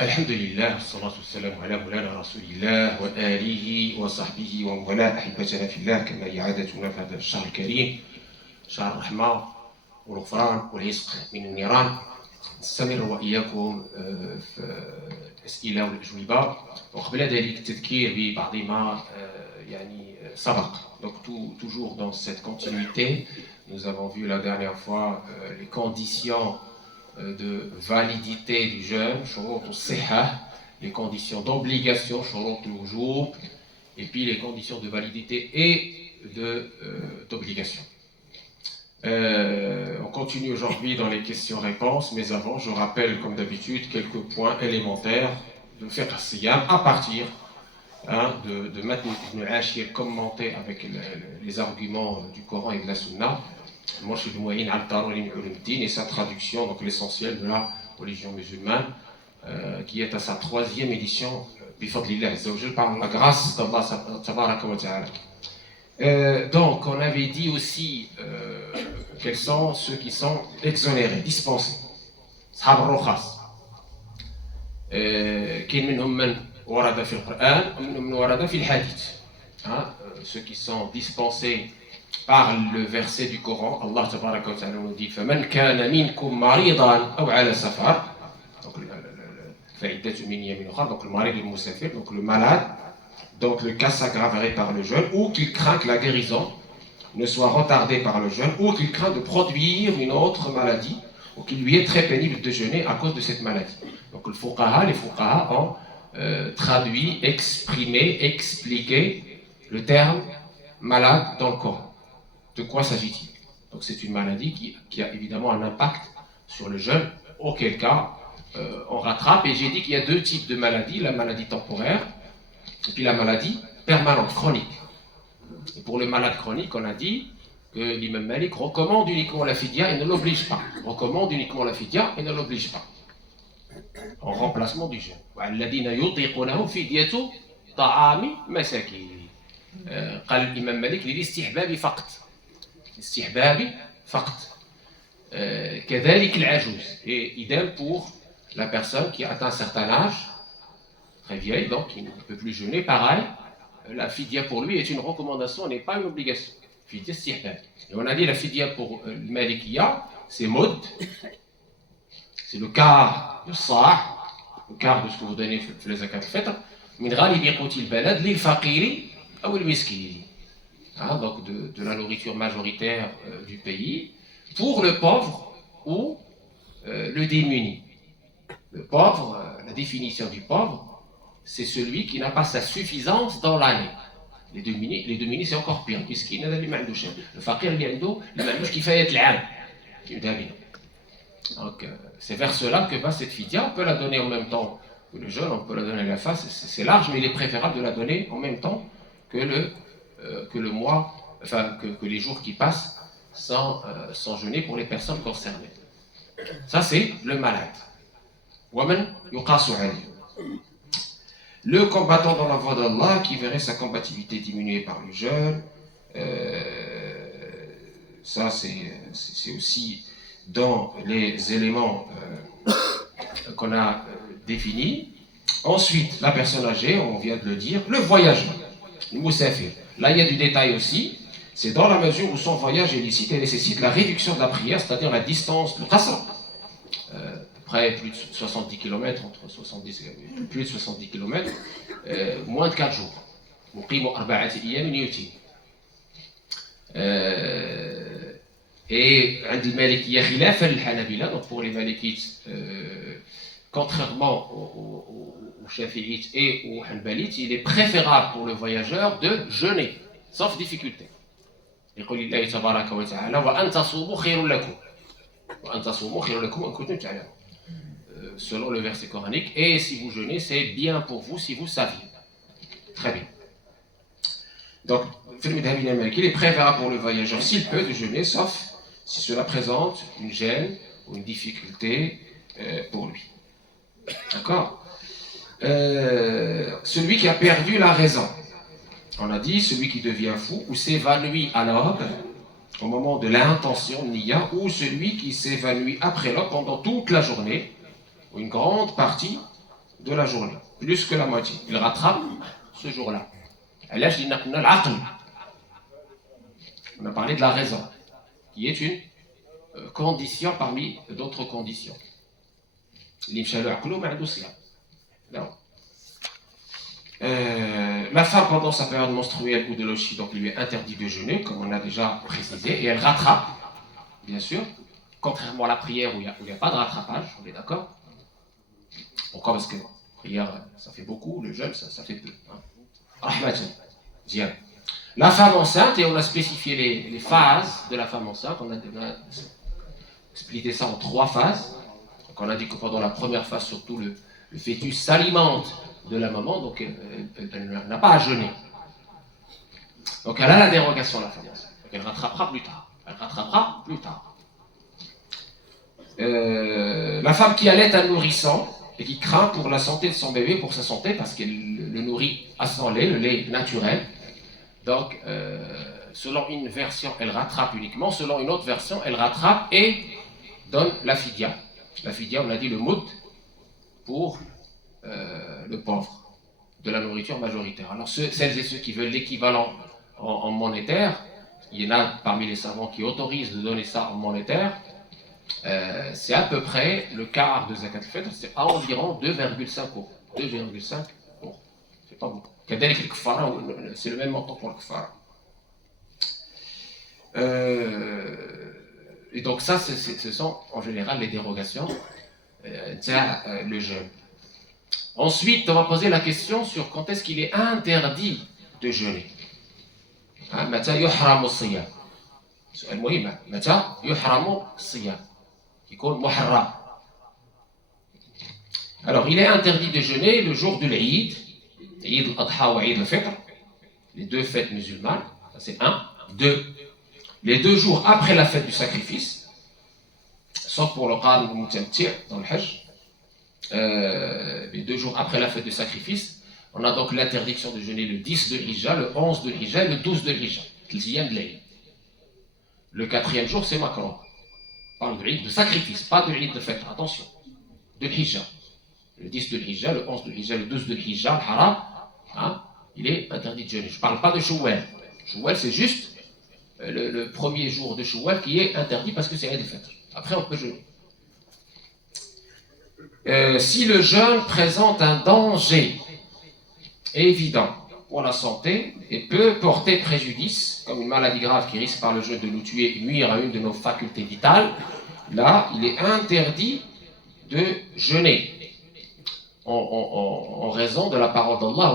الحمد لله والصلاة والسلام على مولانا رسول الله وآله وصحبه ومن والاه أحبتنا في الله كما هي عادتنا في هذا الشهر الكريم شهر الرحمة والغفران والعتق من النيران. نستمر وإياكم في الأسئلة والأجوبة وقبل ذلك التذكير ببعض ما سبق. Donc toujours dans cette continuité, nous avons vu la dernière fois les conditions de validité du jeûne, shurut al-sihha, les conditions d'obligation, shurut al-wujub, et puis les conditions de validité et d'obligation. On continue aujourd'hui dans les questions-réponses, mais avant, je rappelle comme d'habitude quelques points élémentaires de fiqh as-siyam à partir de Matn ibn al-Ashir commenté avec les arguments du Coran et de la Sunna. Mourchid Mou'in al-Daruri min Ulum Din, et sa traduction, donc l'essentiel de la religion musulmane, qui est à sa 3e édition, bifadlillah azza wa jal, par la grâce d'Allah tabaraka wa ta'ala. Donc, on avait dit aussi quels sont ceux qui sont exonérés, dispensés. Ashab al-Rukhas. Kien minhum man warada fi al-Qur'an, minhum man warada fi al-Hadith. Ceux qui sont dispensés par le verset du Coran, Allah tabaraka wa ta'ala nous dit فَمَنْ كَانَ مِنْكُمْ مَرِيضًا أَوْ عَلَى سَفَرٍ, donc le marid le musafir, donc le malade, donc le cas s'aggraverait par le jeûne, ou qu'il craint que la guérison ne soit retardée par le jeûne, ou qu'il craint de produire une autre maladie, ou qu'il lui est très pénible de jeûner à cause de cette maladie. Donc les fuqaha ont traduit, exprimé, expliqué le terme malade dans le Coran. De quoi s'agit-il? Donc c'est une maladie qui a évidemment un impact sur le jeûne, auquel cas on rattrape. Et j'ai dit qu'il y a deux types de maladies, la maladie temporaire et puis la maladie permanente, chronique. Et pour le malade chronique, on a dit que l'imam Malik recommande uniquement la fidya et ne l'oblige pas. Recommande uniquement la fidya et ne l'oblige pas. En remplacement du jeûne. وَالَّذِينَ يُطِيقُونَهُ فِدْيَةُ طَعَامِ مَسَاكِينِ. قال الإمام مالك للاستحباب فقط. استحباب فقط. كذلك العجوز. Et idem pour la personne qui a atteint un certain âge, très vieille, donc qui ne peut plus jeûner, pareil, la fidya pour lui est une recommandation, n'est pas une obligation. Fidya istihbab. Et on a dit la fidya pour le Malikiya, c'est mud, c'est le quart de sa', le quart de ce que vous donnez pour les zakat al-fitr, min ghalibi qutil balad lil faqiri ou al miskin. Donc de la nourriture majoritaire du pays, pour le pauvre ou le démuni. Le pauvre, la définition du pauvre, c'est celui qui n'a pas sa suffisance dans l'année. Les démunis c'est encore pire, puisqu'il n'a pas de chien. Le faqir, il a le qui fait être l'âme. Donc c'est vers cela que va cette fidya. On peut la donner en même temps que le jeûne, on peut la donner à la face, c'est large, mais il est préférable de la donner en même temps que le mois, enfin que les jours qui passent sans jeûner pour les personnes concernées. Ça c'est le malade. Le combattant dans la voie d'Allah qui verrait sa combativité diminuée par le jeûne, ça c'est aussi dans les éléments qu'on a définis. Ensuite, la personne âgée, on vient de le dire, le voyageur, le musafir. Là, il y a du détail aussi. C'est dans la mesure où son voyage est licite et nécessite la réduction de la prière, c'est-à-dire la distance, le qasr. Près plus de 70 km, plus de 70 km, moins de 4 jours. Et donc pour les Malikites, contrairement aux Shafi'ites et aux Hanbalites, il est préférable pour le voyageur de jeûner, sauf difficulté. يقول الله تبارك وتعالى وأن تصوموا خير لكم وأن تصوموا خير لكم إن كنتم تعلمون, selon le verset coranique, et si vous jeûnez c'est bien pour vous si vous saviez. Très bien. Donc il est préférable pour le voyageur s'il peut de jeûner, sauf si cela présente une gêne ou une difficulté pour lui. D'accord. Celui qui a perdu la raison, on a dit celui qui devient fou ou s'évanouit à l'aube au moment de l'intention niya, ou celui qui s'évanouit après l'aube pendant toute la journée ou une grande partie de la journée, plus que la moitié. Il rattrape ce jour-là. On a parlé de la raison, qui est une condition parmi d'autres conditions. La femme pendant sa période menstruelle ou de l'oshi, donc il lui est interdit de jeûner, comme on a déjà précisé, et elle rattrape, bien sûr, contrairement à la prière où il n'y a pas de rattrapage, on est d'accord? Pourquoi? Parce que la prière, ça fait beaucoup, le jeûne, ça fait peu. La femme enceinte, et on a spécifié les phases de la femme enceinte, on a splitté ça en 3 phases. Donc on a dit que pendant la première phase, surtout, le fœtus s'alimente de la maman, donc elle n'a pas à jeûner. Donc elle a la dérogation, la femme enceinte. Donc elle rattrapera plus tard. La femme qui allait un nourrisson et qui craint pour la santé de son bébé, pour sa santé, parce qu'elle le nourrit à son lait, le lait naturel. Donc, selon une version, elle rattrape uniquement. Selon une autre version, elle rattrape et donne la fidya. La fidya, on a dit le moud pour le pauvre, de la nourriture majoritaire. Alors, celles et ceux qui veulent l'équivalent en monétaire, il y en a parmi les savants qui autorisent de donner ça en monétaire. C'est à peu près le quart de Zakat al-Fitr, c'est à environ 2,5 euros. 2,5 euros. C'est pas beaucoup. C'est le même montant pour le kfara. Et donc ça, ce sont en général les dérogations le jeûne. Ensuite, on va poser la question sur quand est-ce qu'il est interdit de jeûner. متى يحرم الصيام. سؤال مهم. متى يحرم الصيام. يكون محرم. Alors, il est interdit de jeûner le jour de l'Eid, Eid al-Adha ou Eid al-Fitr, les 2 fêtes musulmanes, ça c'est 1. 2. Les 2 jours après la fête du sacrifice, sauf pour le Qan al-Mutamti' dans le Hajj, les 2 jours après la fête du sacrifice, on a donc l'interdiction de jeûner le 10 de Hijja, le 11 de Hijja et le 12 de Hijja, le 4e jour c'est Makruh. On parle de Eid de sacrifice, pas de Eid de fête, attention, de Hijja. Le 10 de Hijja, le 11 de Hijja, le 12 de Hijja, le haram, il est interdit de jeûner. Je ne parle pas de Shawwal. Shawwal, c'est juste le premier jour de Shawwal qui est interdit parce que c'est Eid al-Fitr. Après, on peut jeûner. Si le jeûne présente un danger évident pour la santé et peut porter préjudice, comme une maladie grave qui risque par le jeûne de nous tuer et nuire à une de nos facultés vitales, là, il est interdit de jeûner. En raison de la parole d'Allah,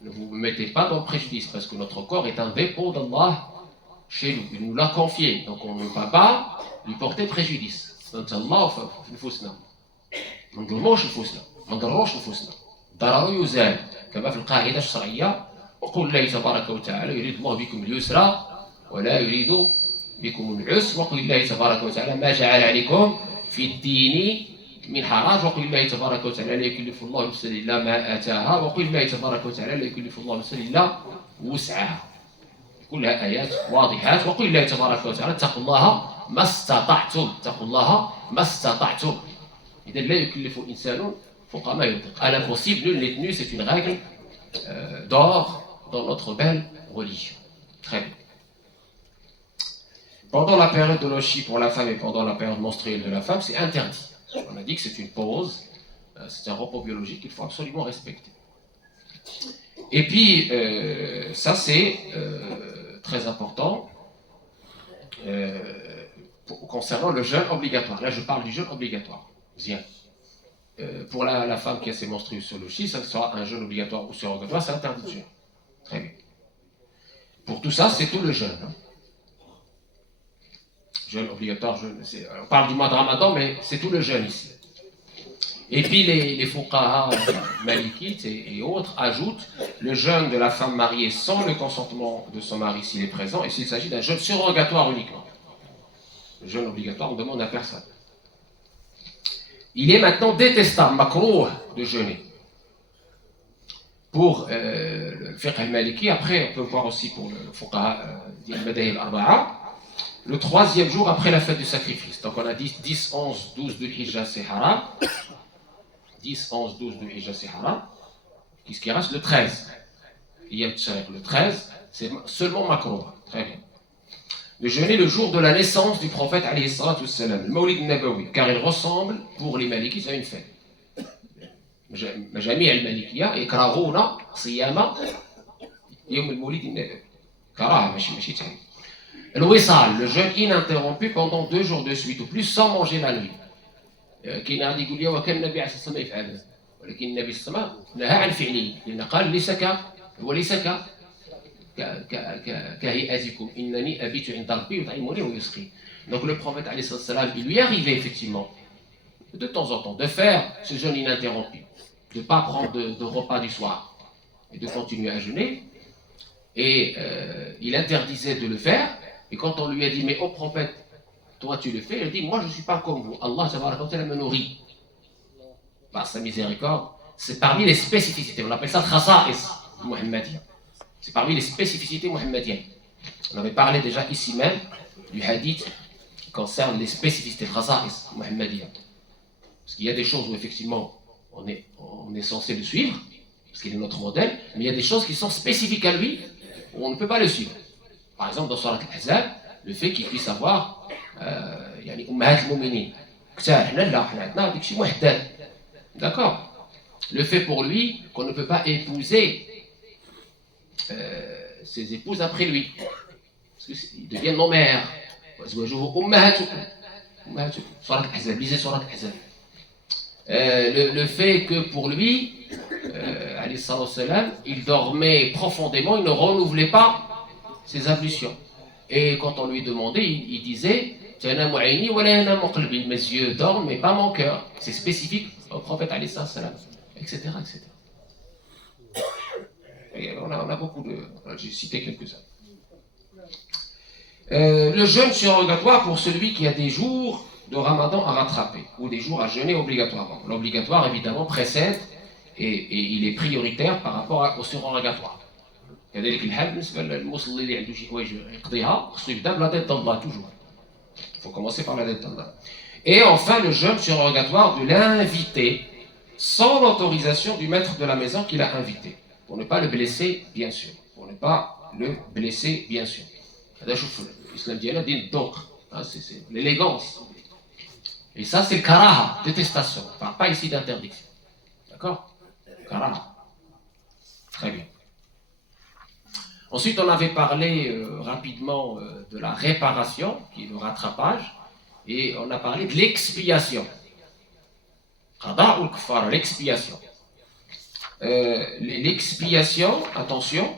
ne vous mettez pas dans le préjudice parce que notre corps est un dépôt d'Allah chez nous. Il nous l'a confié, donc on ne va pas lui porter préjudice. Donc Allah في نفوسنا ما نظلموش نفوسنا ما نضروش نفوسنا ضرر يزال كما في القاعدة الشرعية وقل الله تبارك وتعالى يريد الله بكم اليسر ولا يريد بكم العسر وقل الله تبارك وتعالى ما جعل عليكم في الدين من حرج وقل الله تبارك وتعالى لا يكلف الله نفسا الا ما اتاها وقل الله تبارك وتعالى لا يكلف الله نفسا الا وسعها كلها ايات واضحات وقل الله تبارك وتعالى اتقوا الله ما استطعتم اذا لا يكلف الانسان فوق ما يطيق à l'impossible nul n'est tenu, c'est une règle d'or dans notre belle religion. Très bien. Pendant la période de l'oshi pour la femme et pendant la période menstruelle de la femme, c'est interdit. On a dit que c'est une pause, c'est un repos biologique qu'il faut absolument respecter. Et puis, ça c'est très important concernant le jeûne obligatoire. Là, je parle du jeûne obligatoire. Pour la femme qui a ses menstrues sur l'oshi, ça sera un jeûne obligatoire ou surrogatoire, c'est interdit de jeûne. Très bien. Pour tout ça, c'est tout le jeûne. Jeûne obligatoire, on parle du mois de Ramadan, mais c'est tout le jeûne ici. Et puis les fuqaha malikites et autres ajoutent le jeûne de la femme mariée sans le consentement de son mari s'il est présent, et s'il s'agit d'un jeûne surrogatoire uniquement. Le jeûne obligatoire, on demande à personne. Il est maintenant détestable, makrouh, de jeûner. Pour le fiqh al-maliki, après on peut voir aussi pour le fuqaha al-madahib al-arba'a, le troisième jour après la fête du sacrifice. Donc on a dit 10, 11, 12 de Hijja, c'est haram. 10, 11, 12 de Hijja, c'est haram. Qu'est-ce qui reste? Le 13. Le 13, c'est seulement makrouh. Très bien. De jeûner le jour de la naissance du prophète, alayhi salatu wassalam, le Mawlid Nabawi, car il ressemble, pour les Malikites, à une fête. جميع المالكية يكرهون صيام يوم المولد النبوي. كراهة ماشي تحريم. الوصال, le jeûne ininterrompu pendant 2 jours de suite ou plus sans manger la nuit. كاين غادي يقول لي وكان النبي عليه الصلاة والسلام يفعل هذا، ولكن النبي صلى الله عليه وسلم نهى عن فعله، لأن قال ليس كهيئتكم إنني أبيت عند ربي يطعمني ويسقي. Donc le prophète عليه الصلاة والسلام, il lui arrivait effectivement de temps en temps de faire ce jeûne ininterrompu, de ne pas prendre de repas du soir et de continuer à jeûner. Et il interdisait de le faire. Et quand on lui a dit, mais ô prophète, toi tu le fais, il a dit, moi je ne suis pas comme vous. Allah me nourrit par sa miséricorde. C'est parmi les spécificités. On appelle ça khasa'is muhammadiyya. C'est parmi les spécificités muhammadiennes. On avait parlé déjà ici même du hadith qui concerne les spécificités khasa'is muhammadiyya. Parce qu'il y a des choses où effectivement on est censé le suivre, parce qu'il est notre modèle, mais il y a des choses qui sont spécifiques à lui, où on ne peut pas le suivre. Par exemple, dans Surat Al-Ahzab, le fait qu'il puisse avoir Ummahat al-Mu'minin. D'accord. Le fait pour lui qu'on ne peut pas épouser ses épouses après lui. Parce qu'ils deviennent nos mères. Surat Al-Ahzab, lisez Surat Al-Ahzab. Le fait que pour lui, il dormait profondément, il ne renouvelait pas ses ablutions. Et quand on lui demandait, il disait mes yeux dorment, mais pas mon cœur. C'est spécifique au prophète, etc. etc. Et on a beaucoup de. J'ai cité quelques-uns. Le jeûne surrogatoire pour celui qui a des jours de Ramadan à rattraper, ou des jours à jeûner obligatoirement. L'obligatoire, évidemment, précède et il est prioritaire par rapport au surrogatoire. كذلك الحال بالنسبة للمصلي اللي عنده شي حوايج يقضيها خصو يبدا بلا dette d'Allah toujours. Il faut commencer par la dette d'Allah. Et enfin le jeûne surrogatoire de l'invité sans l'autorisation du maître de la maison qui l'a invité, pour ne pas le blesser bien sûr. Pour ne pas le blesser bien sûr. هذا شوف الإسلام ديالنا دين الذوق. C'est l'élégance. Et ça, c'est karaha, détestation. On ne parle pas ici d'interdiction. D'accord? Karaha. Très bien. Ensuite, on avait parlé rapidement de la réparation, qui est le rattrapage, et on a parlé de l'expiation. Qada ou kfara, l'expiation. L'expiation, attention,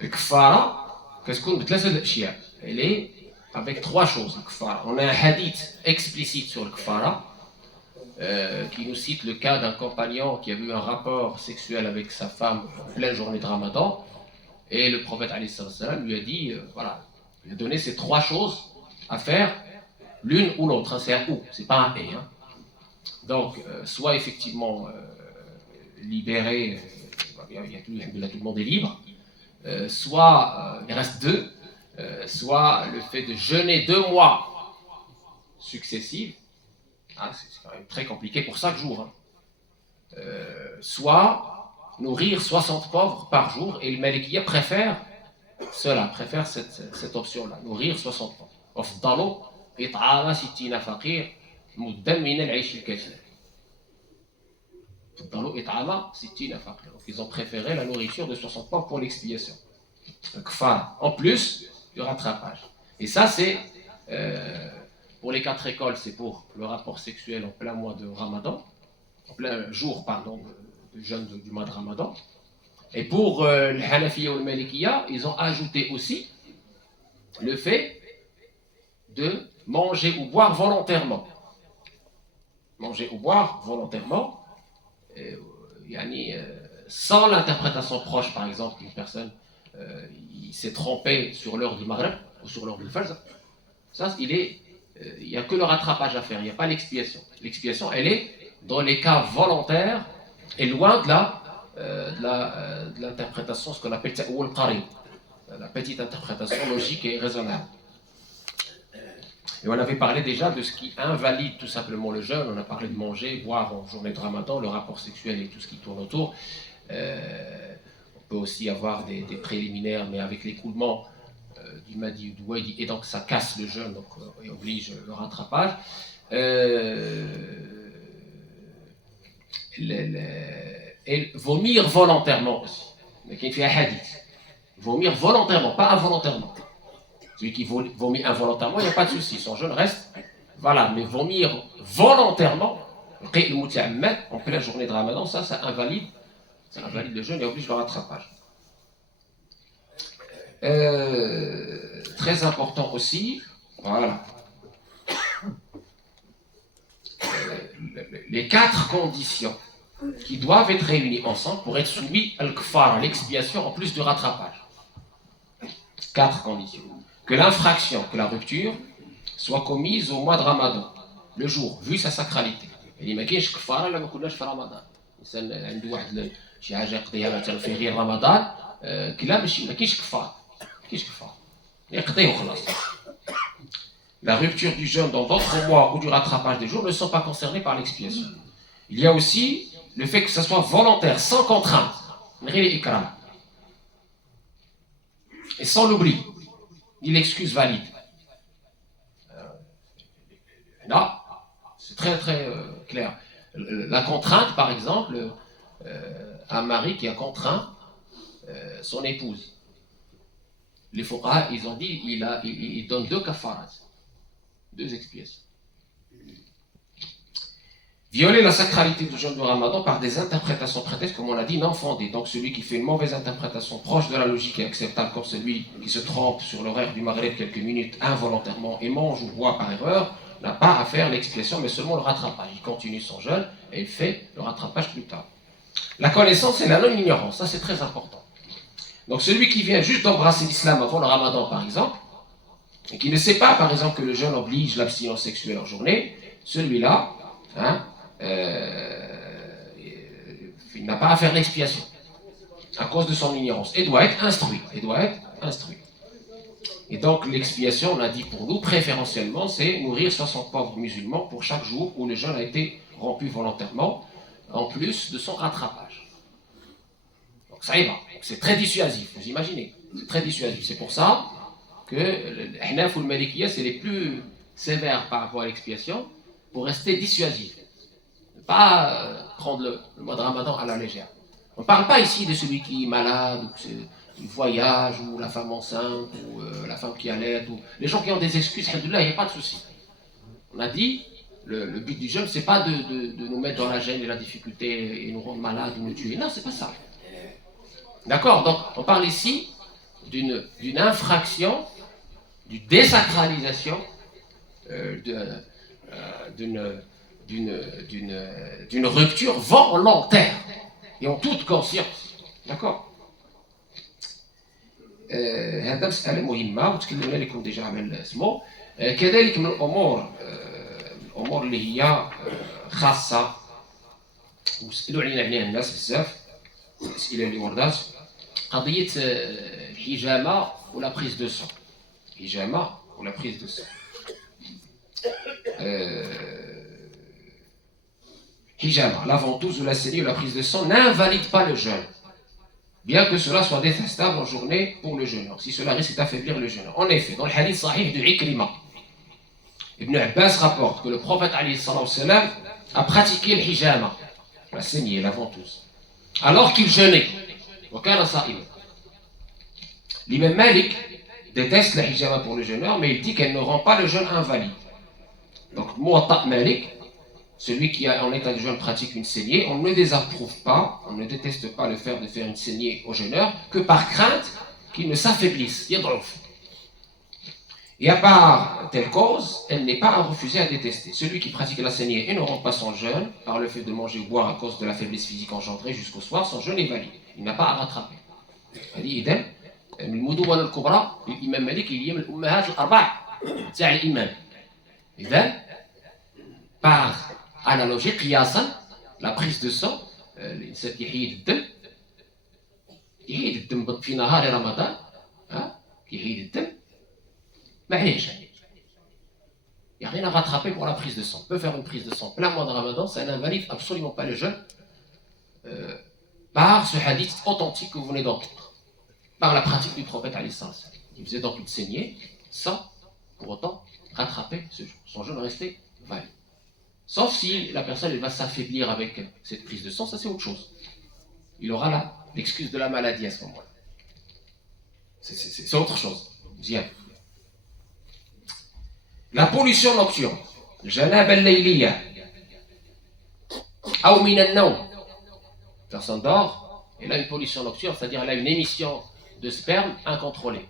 kfara, qu'est-ce qu'on dit? Elle est avec 3 choses, le kfara. On a un hadith explicite sur le kfara qui nous cite le cas d'un compagnon qui a eu un rapport sexuel avec sa femme en pleine journée de Ramadan, et le prophète lui a dit, voilà, il a donné ces 3 choses à faire, l'une ou l'autre, hein, c'est un ou, c'est pas un et. Hein. Donc, soit effectivement libéré, tout le monde est libre, soit il reste 2, soit le fait de jeûner 2 mois successifs, hein, c'est quand même très compliqué pour 5 jours, hein. Soit nourrir 60 pauvres par jour, et le Malikiya préfère cela, préfère cette option-là, nourrir 60 pauvres. أفضل إطعام 60 فقير مدا من العيش الكثير. أفضل إطعام 60 فقير. Donc ils ont préféré la nourriture de 60 pauvres pour l'expiation. Donc, en plus du rattrapage. Et ça, c'est pour les 4 écoles, c'est pour le rapport sexuel en plein mois de Ramadan, en plein jour, pardon, de jeûne du mois de Ramadan. Et pour le Hanafiya ou le Malikiya, ils ont ajouté aussi le fait de manger ou boire volontairement. Manger ou boire volontairement, sans l'interprétation proche, par exemple, une personne il s'est trompé sur l'heure du Maghreb ou sur l'heure du Fajr. Ça, il n'y a que le rattrapage à faire, il n'y a pas l'expiation. L'expiation, elle est dans les cas volontaires et loin de l'interprétation, ce qu'on appelle ta'wil qarib. la petite interprétation logique et raisonnable. Et on avait parlé déjà de ce qui invalide tout simplement le jeûne. On a parlé de manger, boire en journée de Ramadan, le rapport sexuel et tout ce qui tourne autour. On peut aussi avoir des préliminaires, mais avec l'écoulement du Madi ou du Wadi, et donc ça casse le jeûne, donc et oblige le rattrapage. Et vomir volontairement aussi. Mais qu'il fait un hadith. Vomir volontairement, pas involontairement. Celui qui vomit involontairement, il n'y a pas de souci, son jeûne reste. Voilà, mais vomir volontairement, en pleine journée de Ramadan, ça invalide le jeûne et oblige le rattrapage. Très important aussi, voilà. Les 4 conditions qui doivent être réunies ensemble pour être soumis à l'kfar, à l'expiation en plus du rattrapage. 4 conditions. Que l'infraction, que la rupture, soit commise au mois de Ramadan, le jour, vu sa sacralité. Il ما كاينش كفاره الا ما كناش في رمضان. الانسان عنده واحد شي حاجه يقضيها مثلا في غير رمضان كلا ماشي ما كاينش كفاره. يقضي وخلاص. La rupture du jeûne dans d'autres mois ou du rattrapage des jours ne sont pas concernés par l'expiation. Il y a aussi le fait que ça soit volontaire, sans contrainte, et sans l'oubli, ni l'excuse valide. Là, c'est très très clair. La contrainte, par exemple, un mari qui a contraint son épouse. Les fuqaha, ils ont dit, il donne 2 kafarat, 2 expiations. Violer la sacralité du jeûne du Ramadan par des interprétations prétextes, comme on l'a dit, non fondées. Donc celui qui fait une mauvaise interprétation proche de la logique et acceptable, comme celui qui se trompe sur l'horaire du Maghreb quelques minutes involontairement et mange ou boit par erreur, n'a pas à faire l'expiation, mais seulement le rattrapage. Il continue son jeûne et il fait le rattrapage plus tard. La connaissance et la non-ignorance, ça c'est très important. Donc celui qui vient juste d'embrasser l'islam avant le Ramadan, par exemple, et qui ne sait pas, par exemple, que le jeûne oblige l'abstinence sexuelle en journée, celui-là, il n'a pas à faire l'expiation à cause de son ignorance et doit être instruit. Et donc l'expiation, on a dit pour nous, préférentiellement, c'est nourrir 60 pauvres musulmans pour chaque jour où le jeûne a été rompu volontairement, en plus de son rattrapage. Donc ça y va, c'est très dissuasif, vous imaginez, c'est très dissuasif. C'est pour ça que le Hanaf ou le Malikiya, c'est les plus sévères par rapport à l'expiation, pour rester dissuasif. Ne pas prendre le mois de Ramadan à la légère. On ne parle pas ici de celui qui est malade, ou qui voyage, ou la femme enceinte, ou la femme qui allait, ou les gens qui ont des excuses, alhamdoulilah, il n'y a pas de souci. On a dit, le but du jeûne, c'est pas de nous mettre dans la gêne et la difficulté et nous rendre malades ou nous tuer. Non, c'est pas ça. D'accord? Donc, on parle ici d'une infraction, d'une désacralisation, d'une rupture volontaire et en toute conscience. D'accord? هذا مسألة مهمة وتكلمنا لكم ديجا على اسمه. كذلك من الأمور اللي هي خاصة وسألوا عليها الناس بزاف الأسئلة اللي وردات قضية الحجامة ولا بريز دو سون. الحجامة ولا بريز دو سون. Hijama, la ventouse ou la saignée ou la prise de sang n'invalide pas le jeûne, bien que cela soit détestable en journée pour le jeûneur, si cela risque d'affaiblir le jeûneur. En effet, dans le hadith sahih de Ikrima, Ibn Abbas rapporte que le prophète a pratiqué le hijama, la saignée, la ventouse, alors qu'il jeûnait. L'imam Malik déteste la hijama pour le jeûneur, mais il dit qu'elle ne rend pas le jeûne invalide. Donc, Muwatta Malik, celui qui en état de jeûne pratique une saignée, on ne désapprouve pas, on ne déteste pas le faire de faire une saignée au jeûneur que par crainte qu'il ne s'affaiblisse. Et à part telle cause, elle n'est pas à refuser, à détester. Celui qui pratique la saignée et ne rend pas son jeûne par le fait de manger ou boire à cause de la faiblesse physique engendrée jusqu'au soir, son jeûne est valide. Il n'a pas à rattraper. إذن المدونة الكبرى للإمام مالك هي من الأمهات الأربع تاع الإمام. إذن par analogie, qiyasan, la prise de sang, الإنسان يحيد الدم في نهار رمضان Il n'y a rien à rattraper pour la prise de sang. On peut faire une prise de sang plein mois de Ramadan, ça n'invalide absolument pas le jeûne par ce hadith authentique que vous venez d'entendre, par la pratique du prophète alayhi salam. Il faisait donc une saignée sans pour autant rattraper ce jeûne. Son jeûne restait valide. Sauf si la personne elle va s'affaiblir avec cette prise de sang, ça c'est autre chose. Il aura là l'excuse de la maladie à ce moment-là. C'est autre chose. Bien. La pollution nocturne. Janab al-layliya. Aw min an-nawm. Personne dort, elle a une pollution nocturne, c'est-à-dire elle a une émission de sperme incontrôlée.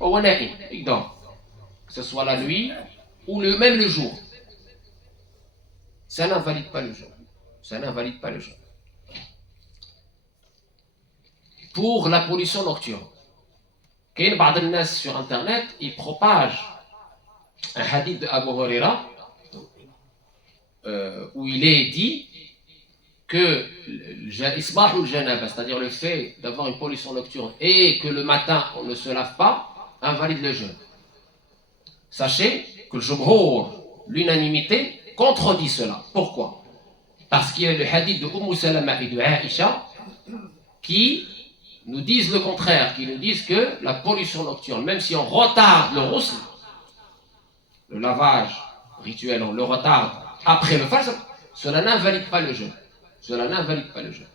Il dort. Que ce soit la nuit ou même le jour. Ça n'invalide pas le jeûne. Ça n'invalide pas le jeûne. Pour la pollution nocturne, qu'il y a beaucoup de gens sur internet, ils propagent un hadith de Abu Huraira où il est dit que l'isbah ou le janaba, c'est-à-dire le fait d'avoir une pollution nocturne et que le matin on ne se lave pas, invalide le jeûne. Sachez que le jumhur, l'unanimité, contredit cela. Pourquoi? Parce qu'il y a le hadith de Salama et de Aïcha qui nous disent le contraire, qui nous disent que la pollution nocturne, même si on retarde le ghusl, le lavage rituel, on le retarde après le fajr, cela n'invalide pas le jeûne. Cela n'invalide pas le jeûne.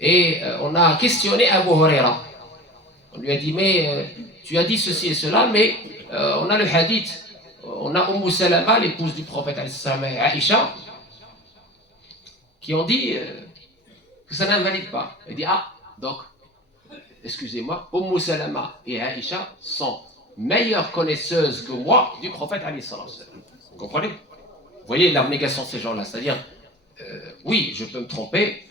Et on a questionné Abu Huraira. On lui a dit, mais tu as dit ceci et cela, mais on a le hadith, on a Salama, l'épouse du prophète et Aïcha, qui ont dit que ça n'invalide pas. Elle dit, donc, excusez-moi, Salama et Aïcha sont meilleures connaisseuses que moi du prophète alayhi salam. Vous comprenez? Vous voyez l'abnégation de ces gens-là, c'est-à-dire, oui, je peux me tromper.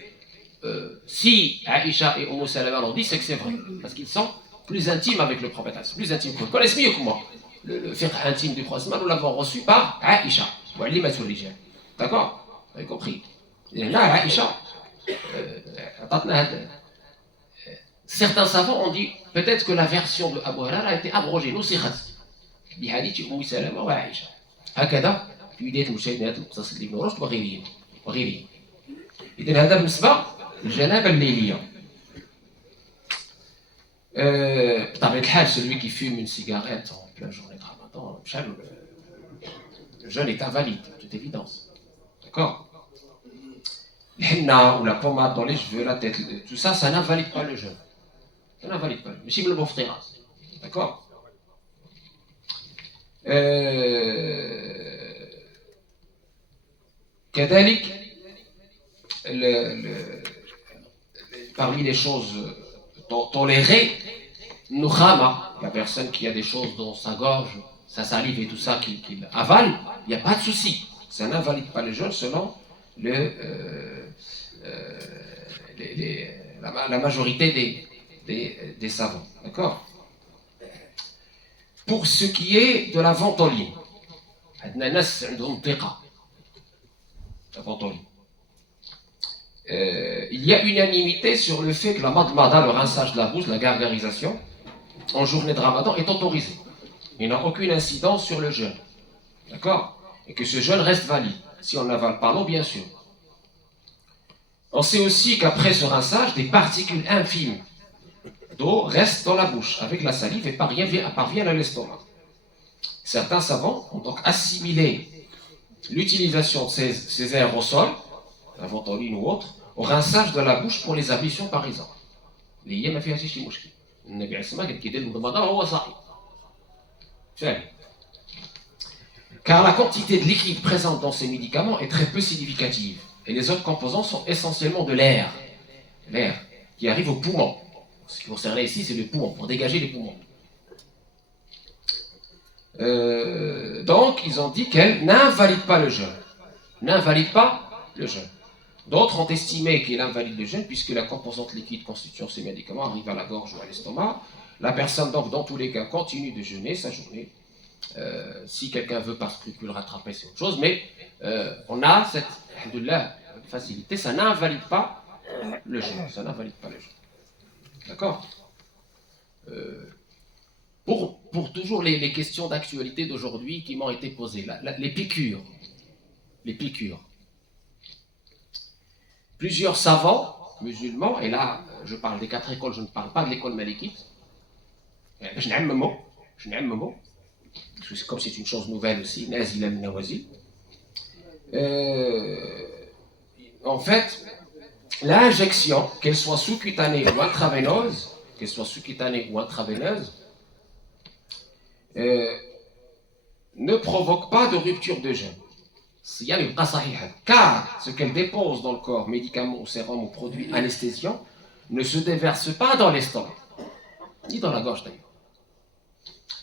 Si Aïcha et Salama l'ont dit, c'est que c'est vrai, parce qu'ils sont plus intimes avec le prophète, plus intimes, ils connaissent mieux que moi. Le fiqh intime du prophète, nous l'avons reçu par Aïcha. D'accord? Vous avez compris? Là, Aïcha, certains savants ont dit peut-être que la version de Abu Huraira a été abrogée, نسخت بحديث أم سلمة وعائشة هكذا في بداية مشاهدات القصص لابن رشد وغيره. إذن هذا بالنسبة للجنابة الليلية. بطبيعة الحال celui qui fume une cigarette en pleine journée de Ramadan, le jeûne est invalide, de toute évidence. D'accord? Le henna ou la pommade dans les cheveux, la tête, tout ça, ça n'invalide pas le jeûne. Ça n'invalide pas. Mais si vous le moftirez, d'accord? كذلك parmi les choses tolérées, nukhama, la personne qui a des choses dans sa gorge, sa salive et tout ça qu'il avale, il n'y a pas de souci. Ça n'invalide pas le jeûne selon la majorité des savants. D'accord? Pour ce qui est de la ventoline, la ventoline. Il y a unanimité sur le fait que la madmada, le rinçage de la bouche, la gargarisation, en journée de Ramadan est autorisée. Il n'a aucune incidence sur le jeûne. D'accord? Et que ce jeûne reste valide. Si on n'avale pas l'eau, bien sûr. On sait aussi qu'après ce rinçage, des particules infimes d'eau restent dans la bouche avec la salive et parviennent à l'estomac. Certains savants ont donc assimilé l'utilisation de ces aérosols, la ventoline ou autre, au rinçage de la bouche pour les ablutions par exemple. Car la quantité de liquide présente dans ces médicaments est très peu significative et les autres composants sont essentiellement de l'air qui arrive aux poumons. Ce qui concerne ici, c'est les poumons, pour dégager les poumons. Donc, ils ont dit qu'elle n'invalide pas le jeûne. N'invalide pas le jeûne. D'autres ont estimé qu'elle invalide le jeûne puisque la composante liquide constituant ces médicaments arrive à la gorge ou à l'estomac. La personne, donc, dans tous les cas, continue de jeûner sa journée. Si quelqu'un veut par scrupule rattraper, c'est autre chose. Mais on a cette facilité. Ça n'invalide pas le jeûne. Ça n'invalide pas le jeûne. D'accord? Pour pour toujours les questions d'actualité d'aujourd'hui qui m'ont été posées. Les piqûres. Les piqûres. Plusieurs savants musulmans, et là je parle des 4 écoles, je ne parle pas de l'école malikite. Je n'aime le mot. Comme c'est une chose nouvelle aussi, en fait, l'injection, qu'elle soit sous-cutanée ou intraveineuse, ne provoque pas de rupture de jeûne. Car ce qu'elle dépose dans le corps, médicaments ou sérum ou produits anesthésiants, ne se déverse pas dans l'estomac, ni dans la gorge d'ailleurs.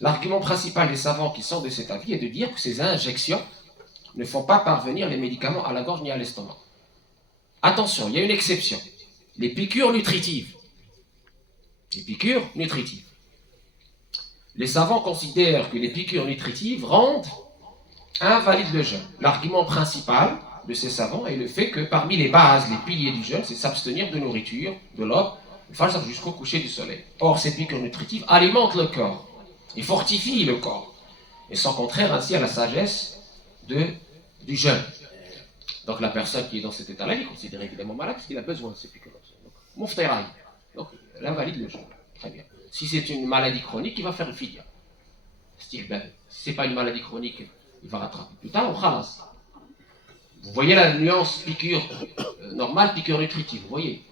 L'argument principal des savants qui sont de cet avis est de dire que ces injections ne font pas parvenir les médicaments à la gorge ni à l'estomac. Attention, il y a une exception. Les piqûres nutritives. Les savants considèrent que les piqûres nutritives rendent invalide le jeûne. L'argument principal de ces savants est le fait que parmi les bases, les piliers du jeûne, c'est s'abstenir de nourriture, de l'aube, jusqu'au coucher du soleil. Or, ces piqûres nutritives alimentent le corps et fortifient le corps, et sont contraires ainsi à la sagesse du jeûne. Donc la personne qui est dans cet état-là, il est considéré évidemment malade parce qu'il a besoin de ces piqûres. Donc, elle invalide le jeûne. Très bien. Si c'est une maladie chronique, il va faire le fidya. Si c'est pas une maladie chronique, il va rattraper plus tard, ou khalas. Vous voyez la nuance piqûre normale, piqûre nutritive, vous voyez.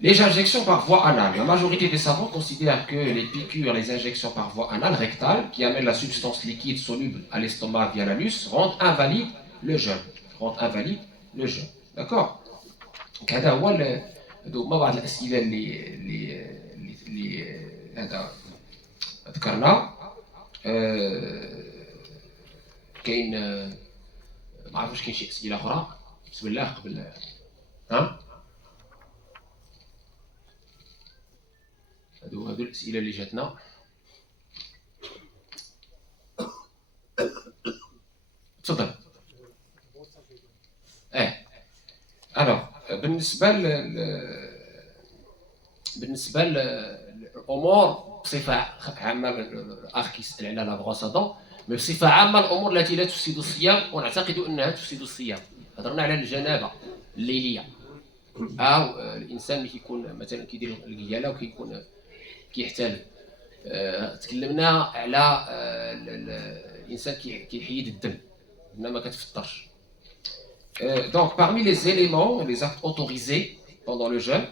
Les injections par voie anale. La majorité des savants considèrent que les piqûres, les injections par voie anale rectale, qui amènent la substance liquide soluble à l'estomac via l'anus, rendent invalide le jeûne. D'accord. Donc, ما بعض الأسئلة اللي هذا ذكرنا كاين ما عرفتش كاين شي أسئلة أخرى بسم الله قبل هادو الأسئلة اللي جاتنا تفضل. Alors, بالنسبة للأمور بصفة عامة الأخ كيسأل على لا بغوص دون، مي بصفة عامة الأمور التي لا تفسد الصيام ونعتقد أنها تفسد الصيام. هضرنا على الجنابة الليلية أو الإنسان اللي كيكون مثلا كيدير القيالة وكيكون كيحتال. تكلمنا على الإنسان كيحيد الدم إنما كتفطرش. Donc, parmi les éléments, les actes autorisés pendant le jeûne,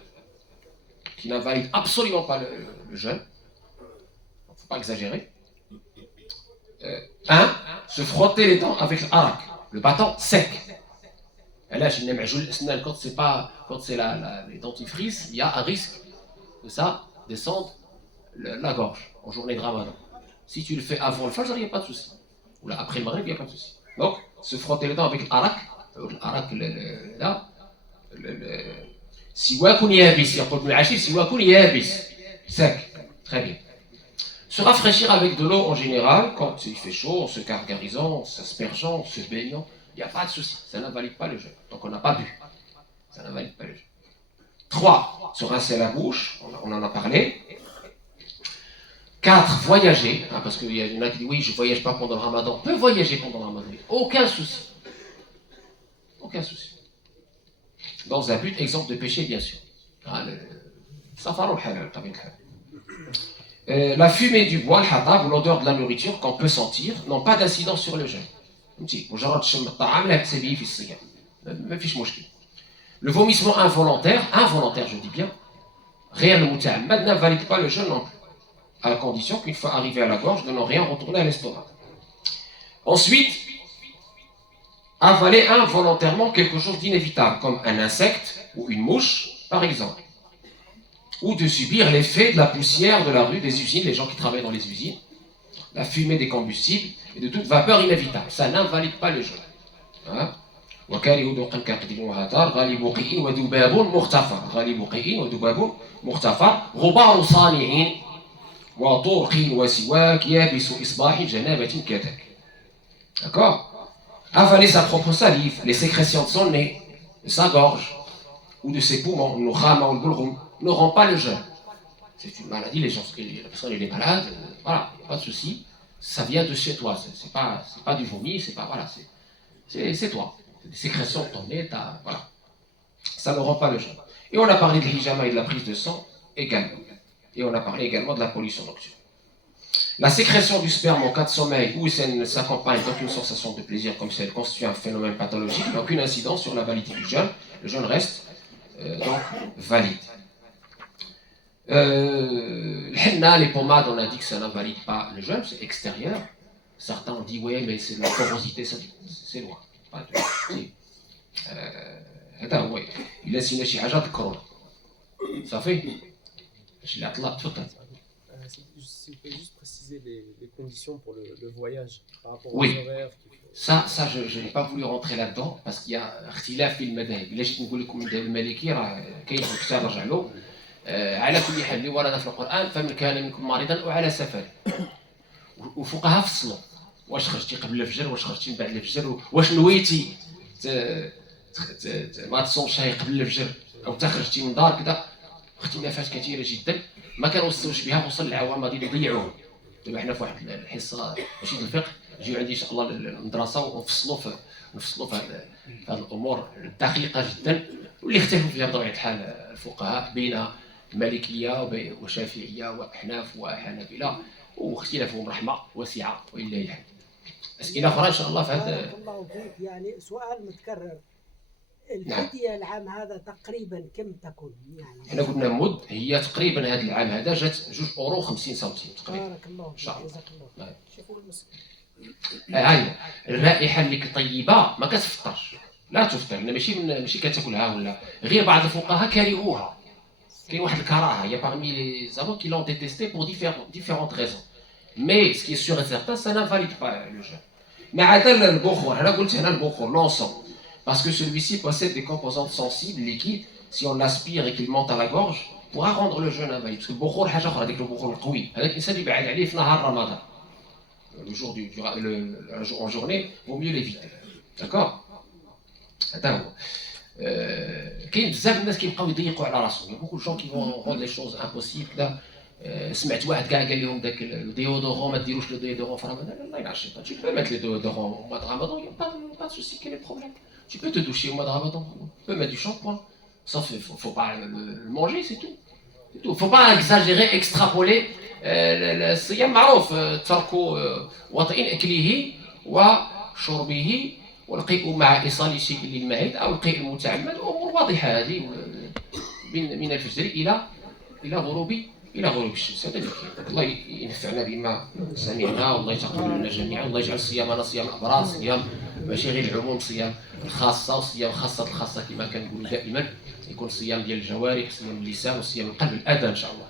qui n'invalident absolument pas le jeûne, il ne faut pas exagérer. Se frotter les dents avec l'arak, le bâton sec. Et là, quand c'est les dentifrices, il y a un risque que ça descende la gorge en journée de Ramadan. Si tu le fais avant le fajr, il n'y a pas de souci. Ou là, après le maghrib, il n'y a pas de souci. Donc, se frotter les dents avec l'arak, là, siwakun yabis, يقول ابن العشير siwakun yabis, sec, très bien. Se rafraîchir avec de l'eau en général, quand il fait chaud, en se gargarisant, en s'aspergeant, en se baignant, il n'y a pas de souci, ça n'invalide pas le jeûne. Donc on n'a pas bu, ça n'invalide pas le jeûne. 3. Se rincer la bouche, on en a parlé. 4. Voyager, parce qu'il y en a qui disent oui, je ne voyage pas pendant le ramadan. On peut voyager pendant le ramadan, aucun souci. Aucun souci. Dans un but, exemple de péché, bien sûr. La fumée du bois, le hatab, ou l'odeur de la nourriture qu'on peut sentir, n'ont pas d'incidence sur le jeûne. Le vomissement involontaire je dis bien, réel muta'ammad, n'invalide pas le jeûne non plus, à la condition qu'une fois arrivé à la gorge, de n'en rien retourner à l'estomac. Ensuite, avaler involontairement quelque chose d'inévitable, comme un insecte ou une mouche, par exemple. Ou de subir l'effet de la poussière de la rue, des usines, les gens qui travaillent dans les usines, la fumée des combustibles et de toute vapeur inévitable. Ça n'invalide pas le jeûne. D'accord? Avaler sa propre salive, les sécrétions de son nez, de sa gorge, ou de ses poumons, ne rend pas le jeûne. C'est une maladie, la personne elle est malade, voilà, il n'y a pas de souci. Ça vient de chez toi, c'est pas du vomi, c'est pas, voilà, c'est toi. C'est des sécrétions de ton nez, voilà. Ça ne rend pas le jeûne. Et on a parlé de l'hijama et de la prise de sang également. Et on a parlé également de la pollution nocturne. La sécrétion du sperme en cas de sommeil ou ça ne s'accompagne d'aucune sensation de plaisir comme si elle constitue un phénomène pathologique, n'a aucune incidence sur la validité du jeûne. Le jeûne reste donc valide. Le henna, les pommades, on a dit que ça n'invalide pas le jeûne, c'est extérieur. Certains ont dit oui, mais c'est la porosité, c'est loin. هذا هو إلا نسينا شي حاجة ذكرونا صافي شي اللي عطلات تفضل. Si vous pouvez juste préciser les conditions pour le voyage par rapport aux Oui. horaires. Ça je n'ai pas voulu rentrer là-dedans parce qu'il y a اختلاف في المذاهب. إلا جيت نقول لكم المذهب المالكي راه كاين في الكتاب رجع له. على كل حال اللي ورد في القرآن فمن كان منكم مريضا أو على سفر. وفقهاء فصلوا واش خرجتي قبل الفجر واش خرجتي من بعد الفجر واش نويتي ما تصومش قبل الفجر او تخرجتي من دار كذا. اختلافات كثيره جدا ما كنوصلوش بها وصل العوام غادي يضيعوهم. دابا حنا في واحد الحصه ماشي ديال الفقه يجيو عندي ان شاء الله المدرسه ونفصلوا في هذه الامور الدقيقه جدا واللي اختلفوا فيها بطبيعه الحال الفقهاء بين المالكيه والشافعيه واحناف وحنابله واختلافهم رحمه واسعه ولله الحمد. اسئله اخرى ان شاء الله في هذا. بارك الله فيك. يعني سؤال متكرر، الفدية العام هذا تقريبا كم تكون؟ يعني احنا قلنا مد هي تقريبا هذا العام هذا جات 2 اورو 50 سنتيم تقريبا. بارك الله ان شاء الله. جزاك الله خير. شوفوا المسكين. ايوا الرائحه اللي طيبه ما كتفطرش، لا تفطر، ماشي كتاكلها ولا غير بعض الفقهاء كرهوها. كاين واحد الكراهه هي parmi les avons qui l'ont détesté pour différentes raisons. Mais ce qui est sûr et certain, ça n'invalide pas le jeûne. Mais عدا البخور، انا قلت هنا البخور l'encens parce que celui-ci possède des composantes sensibles liquides. Si on l'aspire et qu'il monte à la gorge, pourra rendre le jeûne invalide. Parce que البخور حاجه اخرى، هذيك البخور القوي هذاك الانسان يبعد عليه في نهار رمضان. Le jour en journée, vaut mieux l'éviter. D'accord. هذا هو. كاين بزاف الناس كيبقاو يضيقوا على راسهم. beaucoup de gens qui vont rendre les choses impossibles كذا. سمعت واحد كاع قال لهم داك الديودورون ما ديروش لو ديودورون في رمضان. الله يلعن الشيطان. Tu peux mettre le déodorant au mois de Ramadan, il n'y a pas de souci, quel est le problème? Tu peux te doucher au mois de Ramadan, tu peux mettre du shampoing. Sauf faut pas le manger, c'est tout. C'est tout. Faut pas exagérer, extrapoler. الصيام معروف ترك وطئ أكله وشربه والقيء مع إيصال شيء للمعدة أو القيء المتعمد أمور واضحة هذه من الفجر إلى غروب الشمس. هذا الله ينفعنا بما سمعنا والله يتقبل منا جميعا والله يجعل صيامنا صيام الأبرار، صيام ماشي غير العموم، صيام الخاصة وصيام خاصة الخاصة كما كنقولوا دائما، يكون صيام ديال الجوارح، صيام اللسان وصيام القلب الأذى إن شاء الله.